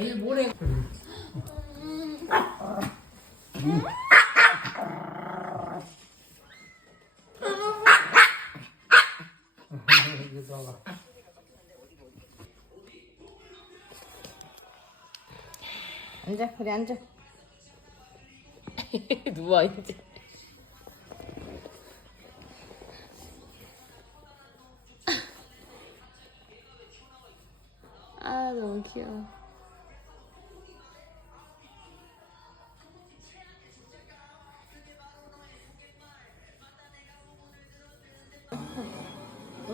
내일 모레. 앉아, 그래 앉아. 누워 이제. 아 너무 귀여워.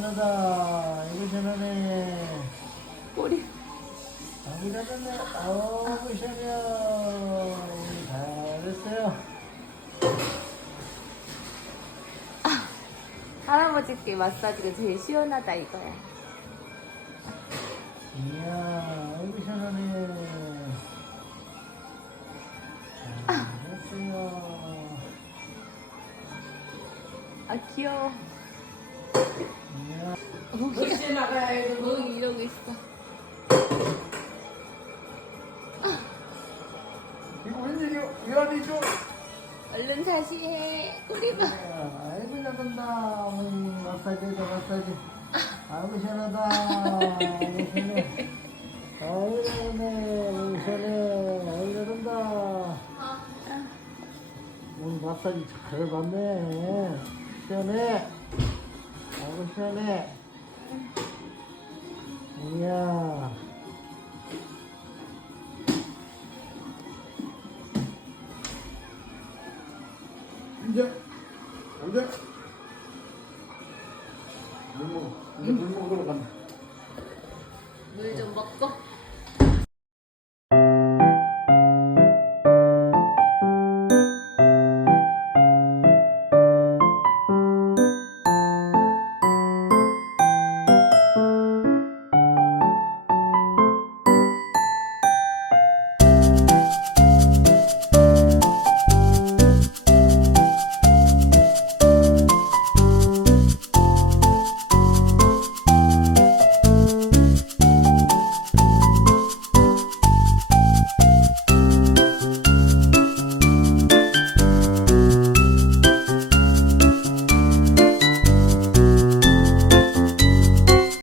시원하다. 아이고 시원하네. 꼬리. 아이고 잘했네. 아이고 시원해요. 잘했어요. 할아버지께 마사지가 제일 시원하다 이거야. 이야, 아이고 시원하네. 잘했어요. 아 귀여워. 어디서 나가야 이거 뭐 이러고 있어. 이거 웬일이야? 유아비죠? 얼른 다시 해. 꼬리 봐. 아이고 잘한다. 어머니 마사지 해줘 마사지. 아이고 시원하다. 아이고 시원해. 아이고. 아이고 시원해. 아이고 마사지 잘 받네. 시원해. 편해. 이야. 이제, 이제. 물 먹, 이제 물 먹으러 간다. 물 좀 먹고.